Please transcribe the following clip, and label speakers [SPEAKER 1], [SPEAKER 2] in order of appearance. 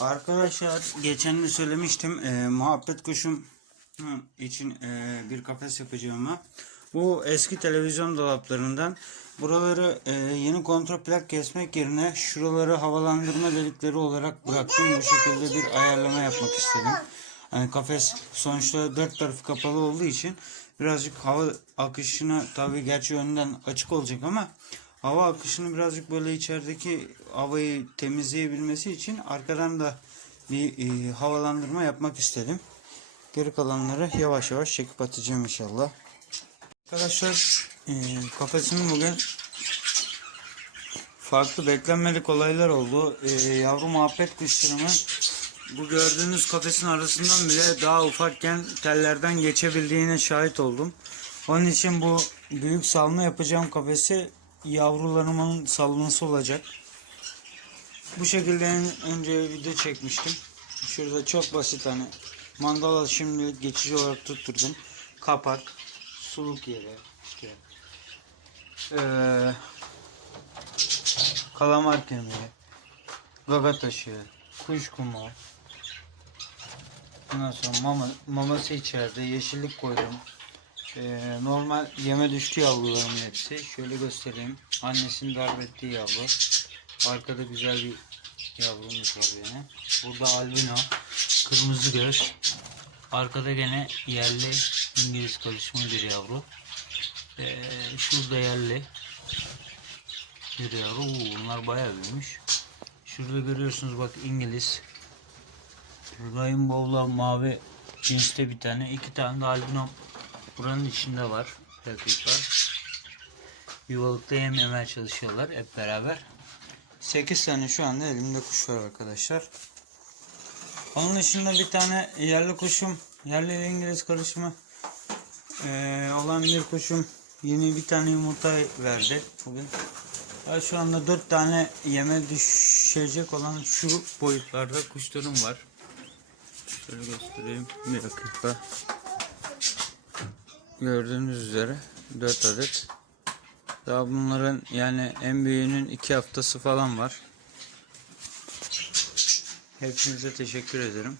[SPEAKER 1] Arkadaşlar geçen de söylemiştim e, muhabbet kuşum için e, bir kafes yapacağımı. Bu eski televizyon dolaplarından buraları e, yeni kontrol plak kesmek yerine şuraları havalandırma delikleri olarak bıraktım. Bu şekilde bir ayarlama yapmak istedim. Hani kafes sonuçta dört tarafı kapalı olduğu için birazcık hava akışını tabii gerçi önden açık olacak ama hava akışını birazcık böyle içerideki havayı temizleyebilmesi için arkadan da bir e, havalandırma yapmak istedim. Geri kalanları yavaş yavaş çekip atacağım inşallah. Arkadaşlar e, kafesimi bugün farklı beklenmedik olaylar oldu. E, yavru muhabbet kuşlarımı bu gördüğünüz kafesin arasından bile daha ufakken tellerden geçebildiğine şahit oldum. Onun için bu büyük salma yapacağım kafesi yavrularımın salması olacak. Bu şekilde önce video çekmiştim. Şurada çok basit hani mandala şimdi geçici olarak tutturdum. Kapak, suluk yeri, işte eee kalamar kemiği, gaga taşı, kuş kumu, Ondan sonra mama, maması içeride yeşillik koydum. Ee, normal yeme düştü yavrularımın hepsi. Şöyle göstereyim. Annesinin darp ettiği yavru. Arkada güzel bir yavrumuz var yine. Burada albino. Kırmızı göz. Arkada gene yerli İngiliz karışımı bir yavru. Ee, şurada yerli bir yavru. Oo, bunlar bayağı büyümüş. Şurada görüyorsunuz bak İngiliz. Rainbow'la mavi cinste bir tane. iki tane de albino buranın içinde var. Dakika. Yuvalıkta yem yemeye çalışıyorlar hep beraber. 8 tane şu anda elimde kuş var arkadaşlar. Onun dışında bir tane yerli kuşum, yerli İngiliz karışımı eee, olan bir kuşum yeni bir tane yumurta verdi bugün. Ya şu anda 4 tane yeme düşecek olan şu boyutlarda kuşlarım var. Şöyle göstereyim. Bir dakika. Gördüğünüz üzere 4 adet. Daha bunların yani en büyüğünün 2 haftası falan var. Hepinize teşekkür ederim.